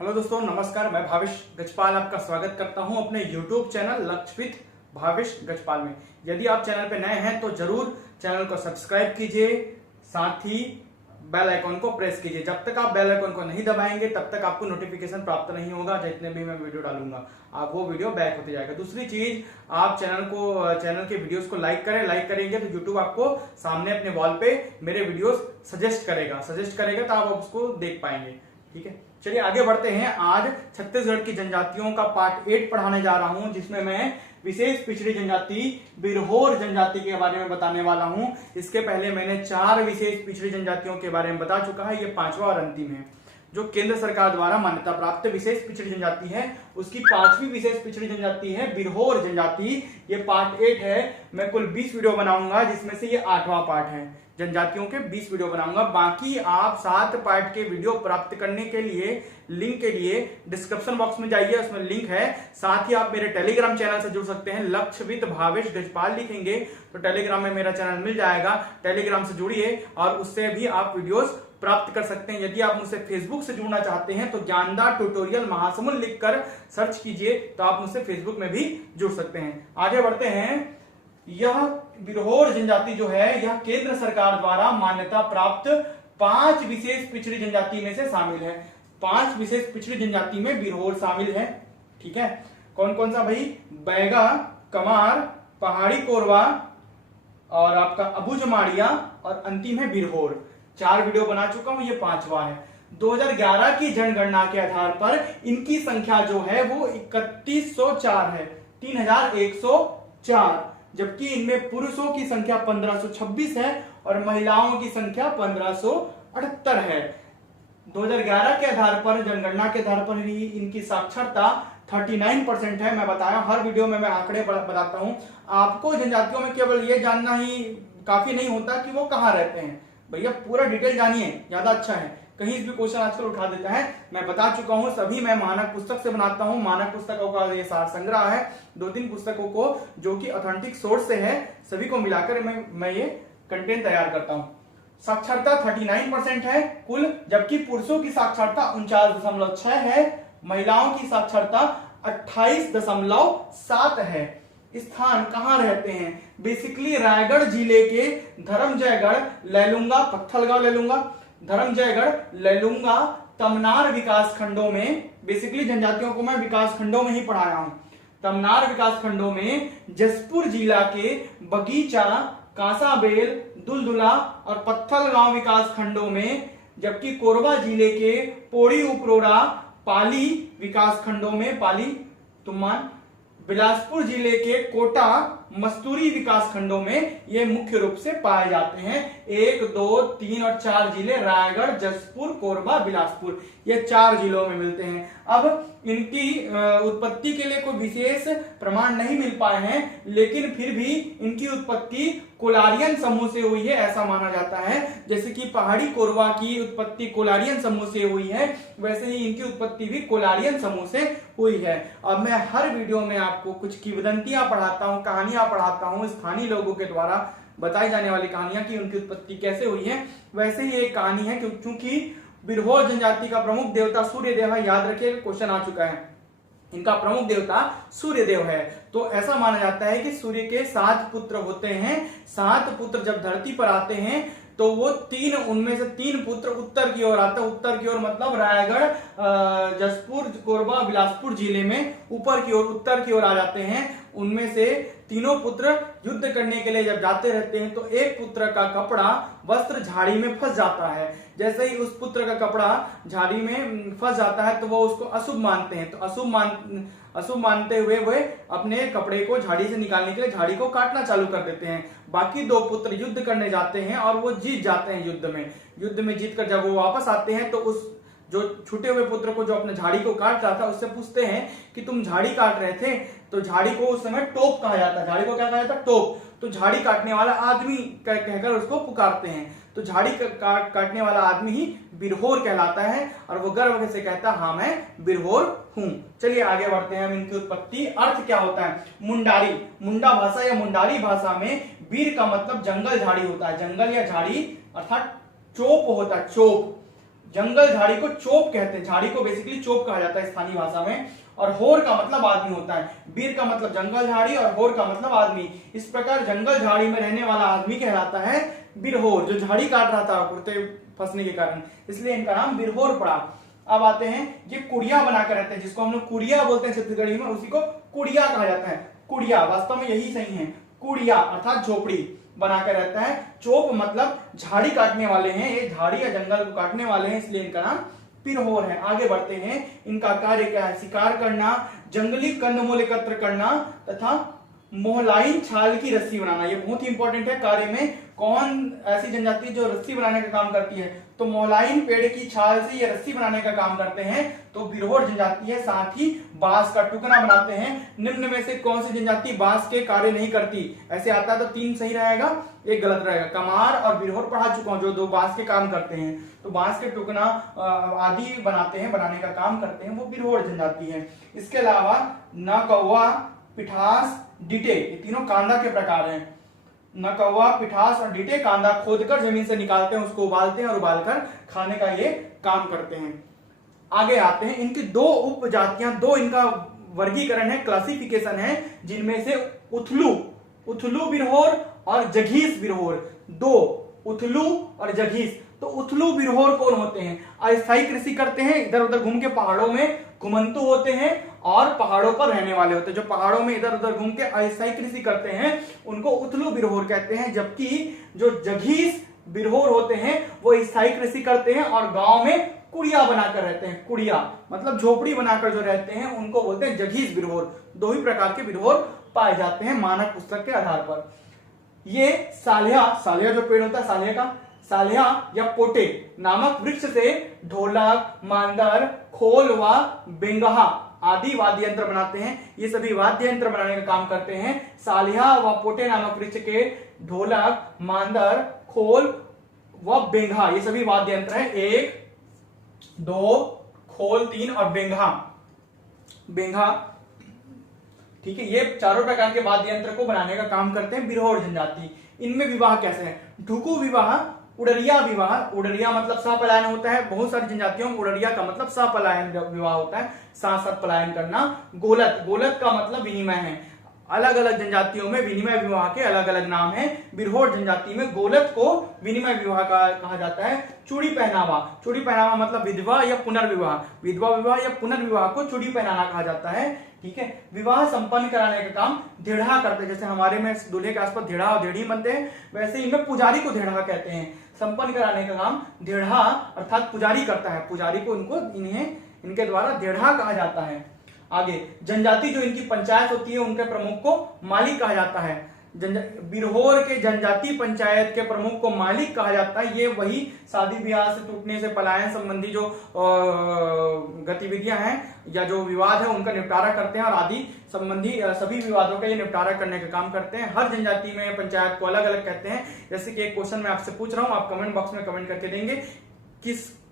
Hello दोस्तों, नमस्कार। मैं भावेश गजपाल आपका स्वागत करता हूं अपने YouTube चैनल लक्ष्य विद भावेश गजपाल में। यदि आप चैनल पे नए हैं तो जरूर चैनल को सब्सक्राइब कीजिए, साथ ही बेल आइकॉन को प्रेस कीजिए। जब तक आप बेल आइकॉन को नहीं दबाएंगे तब तक आपको नोटिफिकेशन प्राप्त नहीं होगा। जितने भी मैं वीडियो डालूंगा आप वो वीडियो बैक होते जाएगा। दूसरी चीज, आप चैनल के वीडियोस को लाइक करें। लाइक करेंगे तो यूट्यूब आपको सामने अपने वॉल पे मेरे वीडियोस सजेस्ट करेगा तो आप उसको देख पाएंगे। ठीक है, चलिए आगे बढ़ते हैं। आज छत्तीसगढ़ की जनजातियों का पार्ट 8 पढ़ाने जा रहा हूं, जिसमें मैं विशेष पिछड़ी जनजाति बिरहोर जनजाति के बारे में बताने वाला हूं। इसके पहले मैंने 4 विशेष पिछड़ी जनजातियों के बारे में बता चुका है। ये 5वां और अंतिम है। जो केंद्र सरकार द्वारा मान्यता प्राप्त विशेष पिछड़ी जनजाति है, उसकी 5वीं विशेष पिछड़ी जनजाति है बिरहोर जनजाति। ये पार्ट 8 है। मैं कुल 20 वीडियो बनाऊंगा, जिसमें से ये 8वां पार्ट है। जनजातियों के 20 वीडियो बनाऊंगा। बाकी आप 7 पार्ट के वीडियो प्राप्त करने के लिए लिंक के लिए डिस्क्रिप्शन बॉक्स में जाइए, उसमें लिंक है। साथ ही आप मेरे टेलीग्राम चैनल से जुड़ सकते हैं। लक्ष्य विद भावेश गजपाल लिखेंगे तो टेलीग्राम में मेरा चैनल मिल जाएगा। टेलीग्राम से जुड़िए और उससे भी आप वीडियोस प्राप्त कर सकते हैं। यदि आप मुझसे फेसबुक से जुड़ना चाहते हैं तो ज्ञानदा ट्यूटोरियल महासमुंद लिखकर सर्च कीजिए तो आप मुझसे फेसबुक में भी जुड़ सकते हैं। आगे बढ़ते हैं। यह बिरहोर जनजाति जो है, यह केंद्र सरकार द्वारा मान्यता प्राप्त 5 विशेष पिछड़ी जनजाति में से शामिल है। 5 विशेष पिछड़ी जनजाति में बिरहोर शामिल है। ठीक है, कौन कौन सा भाई? बैगा, कमार, पहाड़ी कोरवा और आपका अबुझमाड़िया और अंतिम है बिरहोर। 4 वीडियो बना चुका हूं, ये 5वां है। 2011 की जनगणना के आधार पर इनकी संख्या जो है वो 3104 है, 3104। जबकि इनमें पुरुषों की संख्या 1526 है और महिलाओं की संख्या 1578 है। 2011 के आधार पर, जनगणना के आधार पर ही इनकी साक्षरता 39% है। मैं बताया हर वीडियो में मैं आंकड़े बताता हूं। आपको जनजातियों में केवल ये जानना ही काफी नहीं होता कि वो कहां रहते हैं। भैया पूरा डिटेल जानिए, ज्यादा अच्छा है। कहीं भी क्वेश्चन आजकल उठा देता है। मैं बता चुका हूं, सभी मैं मानक पुस्तक से बनाता हूं। मानक पुस्तकों का ये सार संग्रह है। 2-3 पुस्तकों को जो कि ऑथेंटिक सोर्स से है, सभी को मिलाकर मैं ये कंटेंट तैयार करता हूं। साक्षरता 39% है कुल, जबकि पुरुषों की साक्षरता 49.6 है, महिलाओं की साक्षरता 28.7 है। स्थान कहां रहते हैं? बेसिकली रायगढ़ जिले के धर्मजयगढ़, लैलूंगा, पत्थलगांव लैलूंगा, धर्मजयगढ़, लैलूंगा, तमनार विकास खंडों में। बेसिकली जनजातियों को मैं विकास खंडों में ही पढ़ाया हूं। तमनार विकास खंडों में जसपुर जिला के बगीचा, कांसाबेल, दुलदुला और पत्थलगांव विकास खंडों में, जबकि कोरबा जिले के पोड़ी उपरोड़ा, पाली विकास खंडों में, पाली तुमान, बिलासपुर जिले के कोटा, मस्तूरी विकास खंडों में ये मुख्य रूप से पाए जाते हैं। 1, 2, 3 और 4 जिले रायगढ़, जसपुर, कोरबा, बिलासपुर, ये 4 जिलों में मिलते हैं। अब इनकी उत्पत्ति के लिए कोई विशेष प्रमाण नहीं मिल पाए हैं, लेकिन फिर भी इनकी उत्पत्ति कोलारियन समूह से हुई है, ऐसा माना जाता है। जैसे कि पहाड़ी कोरवा की उत्पत्ति कोलारियन समूह से हुई है, वैसे ही इनकी उत्पत्ति भी कोलारियन समूह से हुई है। अब मैं हर वीडियो में आपको कुछ किंवदंतियां पढ़ाता हूं, कहानियां पढ़ाता हूं, स्थानीय लोगों के द्वारा बताई जाने वाली कहानियां कि उनकी उत्पत्ति कैसे हुई है। वैसे ही एक कहानी है, क्योंकि बिरहोर जनजाति का प्रमुख देवता सूर्यदेव है। याद रखिए, क्वेश्चन आ चुका है। इनका प्रमुख देवता सूर्यदेव है। तो ऐसा माना जाता है कि सूर्य के 7 पुत्र होते हैं। 7 पुत्र जब धरती पर आते हैं तो वो उनमें से 3 पुत्र उत्तर की ओर आते हैं। उत्तर की ओर मतलब रायगढ़, जसपुर, कोरबा, बिलासपुर जिले में ऊपर की ओर, उत्तर की ओर आ जाते हैं। उनमें से तीनों पुत्र युद्ध करने के लिए जब जाते रहते हैं तो एक पुत्र का कपड़ा, वस्त्र झाड़ी में फंस जाता है। जैसे ही उस पुत्र का कपड़ा झाड़ी में फंस जाता है तो वो उसको अशुभ मानते हैं। तो अशुभ मानते हुए वे अपने कपड़े को झाड़ी से निकालने के लिए झाड़ी को काटना चालू कर देते हैं। बाकी 2 पुत्र युद्ध करने जाते हैं और वो जीत जाते हैं युद्ध में जीतकर जब वो वापस आते हैं तो उस जो छूटे हुए पुत्र को, जो अपने झाड़ी को काट रहा था, उससे पूछते हैं कि तुम झाड़ी काट रहे थे। तो झाड़ी को उस समय टोप कहा जाता है। झाड़ी को क्या कहा जाता है? टोप। तो झाड़ी काटने वाला आदमी कहकर उसको पुकारते हैं। तो झाड़ी काटने वाला आदमी ही बिरहोर कहलाता है और वो गर्व से कहता है, हाँ मैं बिरहोर हूं। चलिए आगे बढ़ते हैं। इनकी उत्पत्ति, अर्थ क्या होता है? मुंडारी, मुंडा भाषा या मुंडारी भाषा में बीर का मतलब जंगल झाड़ी होता है। जंगल या झाड़ी अर्थात चोप होता है, चोप। जंगल झाड़ी को चोप कहते हैं, झाड़ी को बेसिकली चोप कहा जाता है स्थानीय भाषा में। और होर का मतलब आदमी होता है, बीर का मतलब जंगल झाड़ी और होर का मतलब आदमी। इस प्रकार जंगल झाड़ी में रहने वाला आदमी कहलाता है बिरहोर, जो झाड़ी काट रहा था कुर्ते फंसने के कारण, इसलिए इनका नाम बिरहोर पड़ा। अब आते हैं, ये कुड़िया बनाकर रहते हैं, जिसको हम लोग कुड़िया बोलते हैं छत्तीसगढ़ी में, उसी को कुड़िया कहा जाता है। कुड़िया वास्तव में यही सही है, कुड़िया अर्थात झोपड़ी बनाकर रहता है। चोप मतलब झाड़ी काटने वाले हैं, ये झाड़ी या जंगल को काटने वाले हैं, इसलिए इनका नाम बिरहोर है। आगे बढ़ते हैं, इनका कार्य क्या है? शिकार करना, जंगली कंदमूल एकत्र करना तथा मोहलाइन छाल की रस्सी बनाना। ये बहुत ही इंपॉर्टेंट है। कार्य में कौन ऐसी जनजाति जो रस्सी बनाने का काम करती है? तो मोहलाइन पेड़ की छाल से ये रस्सी बनाने का काम करते हैं, तो बिरहोर जनजाति है। साथ ही बांस का टुकड़ा बनाते हैं। निम्न में से कौन सी जनजाति बांस के कार्य नहीं करती? ऐसे आता है तो 3 सही रहेगा, 1 गलत रहेगा। कमार और बिरहोर पढ़ा चुका हूं, जो 2 बांस के काम करते हैं, तो बांस के टुकड़ा आदि बनाते हैं, बनाने का काम करते हैं, वो बिरहोर जनजाति है। इसके अलावा नकौवा, पिठास, डिटे, ये तीनों कांदा के प्रकार हैं। नकौवा, पिठास और डिटे कांदा खोदकर जमीन से निकालते हैं, उसको उबालते हैं और उबालकर खाने का ये काम करते हैं। आगे आते हैं, इनकी 2 उपजातियां, 2 इनका वर्गीकरण है, क्लासिफिकेशन है, जिनमें से उथलू बिरहोर और जघीस बिरहोर। 2 उथलू और जघीस। तो उथलू बिरहोर कौन होते हैं? अस्थायी कृषि करते हैं, इधर उधर घूम के पहाड़ों में घुमंतु होते हैं और पहाड़ों पर रहने वाले होते हैं। जो पहाड़ों में इधर उधर घूम के अस्थायी कृषि करते हैं उनको उथलू बिरहोर कहते हैं, जबकि जो जघीस बिरहोर होते हैं वो स्थायी कृषि करते हैं और गांव में कुड़िया बनाकर रहते हैं। कुड़िया मतलब झोपड़ी बनाकर जो रहते हैं उनको बोलते हैं जघीस बिरहोर। 2 ही प्रकार के बिरहोर पाए जाते हैं मानक पुस्तक के आधार पर। ये सालिया जो पेड़ होता है सालिया या पोटे नामक वृक्ष से ढोलक, मांदर, खोल व बेंगहा आदि वाद्य यंत्र बनाते हैं। ये सभी वाद्य यंत्र बनाने का काम करते हैं। सालिया व पोटे नामक वृक्ष के ढोलक, मांदर, खोल व बेंगहा ये सभी वाद्य यंत्र हैं। 1, 2, खोल 3 और बेंगहा, ठीक है। ये चारों प्रकार के वाद्य यंत्र को बनाने का काम करते हैं बिरहोर जनजाति। इनमें विवाह कैसे है? ढुकू विवाह, उड़रिया विवाह। उड़रिया मतलब सपलायन होता है, बहुत सारी जनजातियों में उड़रिया का मतलब सपलायन विवाह होता है, साथ साथ पलायन करना। गोलत का मतलब विनिमय है। अलग अलग जनजातियों में विनिमय विवाह के अलग अलग नाम है। बिरहोर जनजाति में गोलत को विनिमय विवाह कहा जाता है। चूड़ी पहनावा मतलब विधवा या पुनर्विवाह, विधवा विवाह या पुनर्विवाह को चूड़ी पहनाना कहा जाता है, ठीक है। विवाह संपन्न कराने का काम धेड़ा करते हैं। जैसे हमारे में दूल्हे के आसपास धेड़ा और धेड़ी बनते हैं, वैसे ही इनमें पुजारी को धेड़ा कहते हैं। संपन्न कराने का काम धेड़ा अर्थात पुजारी करता है। पुजारी को इनके द्वारा धेड़ा कहा जाता है। आगे जनजाति जो इनकी पंचायत होती है उनके प्रमुख को मालिक कहा जाता है। बिरहोर के जनजाति पंचायत के प्रमुख को मालिक कहा जाता है। ये वही शादी ब्याह से टूटने से पलायन संबंधी जो गतिविधियां हैं या जो विवाद है उनका निपटारा करते हैं और आदि संबंधी सभी विवादों का ये निपटारा करने का काम करते हैं। हर जनजाति में पंचायत को अलग अलग कहते हैं। जैसे कि एक क्वेश्चन मैं आपसे पूछ रहा हूं, आप कमेंट बॉक्स में कमेंट करके देंगे,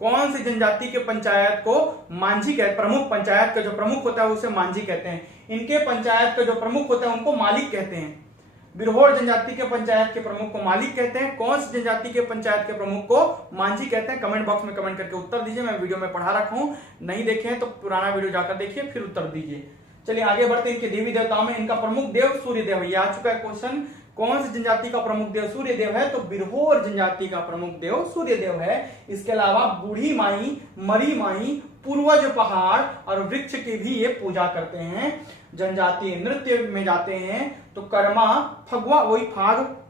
कौन सी जनजाति के पंचायत को मांझी कहते? प्रमुख पंचायत का जो प्रमुख होता है उसे मांझी कहते हैं। इनके पंचायत का जो प्रमुख होता है उनको मालिक कहते हैं। बिरहोर जनजाति के पंचायत के प्रमुख को मालिक कहते हैं। कौन सी जनजाति के पंचायत के प्रमुख को मांझी कहते हैं? कमेंट बॉक्स में कमेंट करके उत्तर दीजिए। मैं वीडियो में पढ़ा रखा हूं, नहीं देखे हैं तो पुराना वीडियो जाकर देखिए फिर उत्तर दीजिए। चलिए आगे बढ़ते हैं। इनके देवी देवताओं में इनका प्रमुख देव सूर्य देव। ये आ चुका है क्वेश्चन। कौन सी जनजाति का प्रमुख देव सूर्य देव है? तो बिरहोर जनजाति का प्रमुख देव सूर्य देव है। इसके अलावा बूढ़ी माई, मरी माई, पूर्वज पहाड़ और वृक्ष की भी ये पूजा करते हैं। जनजाति नृत्य में जाते हैं तो कर्मा, फगुआ, वही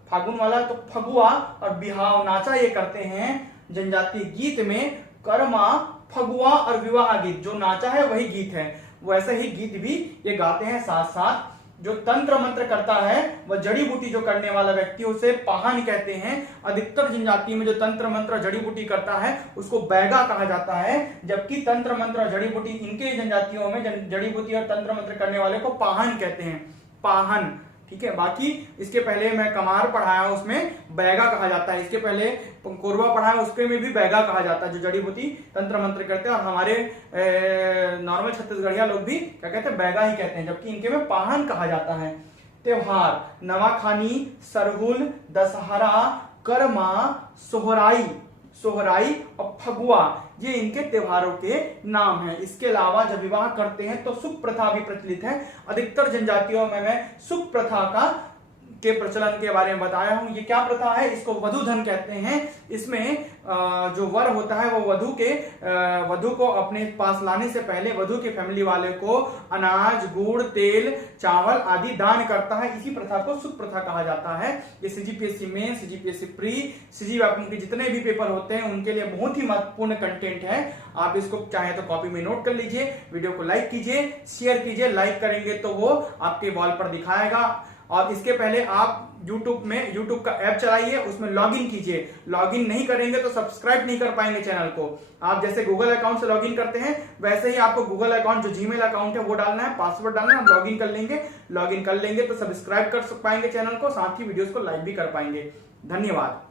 फागुन वाला, तो फगुआ और बिहाव नाचा ये करते हैं। जनजाति गीत में कर्मा, फगुआ और विवाह गीत, जो नाचा है वही गीत है, वैसे ही गीत भी ये गाते हैं। साथ साथ जो तंत्र मंत्र करता है वह जड़ी बूटी जो करने वाला व्यक्ति उसे पाहन कहते हैं। अधिकतर जनजाति में जो तंत्र मंत्र जड़ी बूटी करता है उसको बैगा कहा जाता है, जबकि तंत्र मंत्र और जड़ी बूटी इनके जनजातियों में जड़ी बूटी और तंत्र मंत्र करने वाले को पाहन कहते हैं। पाहन, ठीक है। बाकी इसके पहले मैं कमार पढ़ाया उसमें बैगा कहा जाता है। इसके पहले कोरबा पढ़ाया उसके में भी बैगा कहा जाता है, जो जड़ी बूटी तंत्र मंत्र करते हैं। और हमारे नॉर्मल छत्तीसगढ़िया लोग भी क्या कहते हैं? बैगा ही कहते हैं, जबकि इनके में पाहन कहा जाता है। त्योहार नवाखानी, सरहुल, दशहरा, करमा, सोहराई। सोहराई और फगुआ, ये इनके त्योहारों के नाम हैं। इसके अलावा जब विवाह करते हैं तो सुख प्रथा भी प्रचलित है। अधिकतर जनजातियों में मैं सुख प्रथा के प्रचलन के बारे में बताया हूं। ये क्या प्रथा है? इसको वधूधन कहते हैं। इसमें जो वर होता है वो वधु को अपने पास लाने से पहले वधु के फैमिली वाले को अनाज, गुड़, तेल, चावल आदि दान करता है। इसी प्रथा को सुख प्रथा कहा जाता है। ये सीजीपीएससी में, सीजीपीएससी प्री, सीजीपीएससी के जितने भी पेपर होते हैं उनके लिए बहुत ही महत्वपूर्ण कंटेंट है। आप इसको चाहे तो कॉपी में नोट कर लीजिए। वीडियो को लाइक कीजिए, शेयर कीजिए। लाइक करेंगे तो वो आपके वॉल पर दिखाएगा। और इसके पहले आप YouTube का ऐप चलाइए, उसमें लॉगिन कीजिए। लॉगिन नहीं करेंगे तो सब्सक्राइब नहीं कर पाएंगे चैनल को। आप जैसे गूगल अकाउंट से लॉगिन करते हैं वैसे ही आपको गूगल अकाउंट जो जीमेल अकाउंट है वो डालना है, पासवर्ड डालना है, हम लॉगिन कर लेंगे। लॉगिन कर लेंगे तो सब्सक्राइब कर पाएंगे चैनल को, साथ ही वीडियोस को लाइक भी कर पाएंगे। धन्यवाद।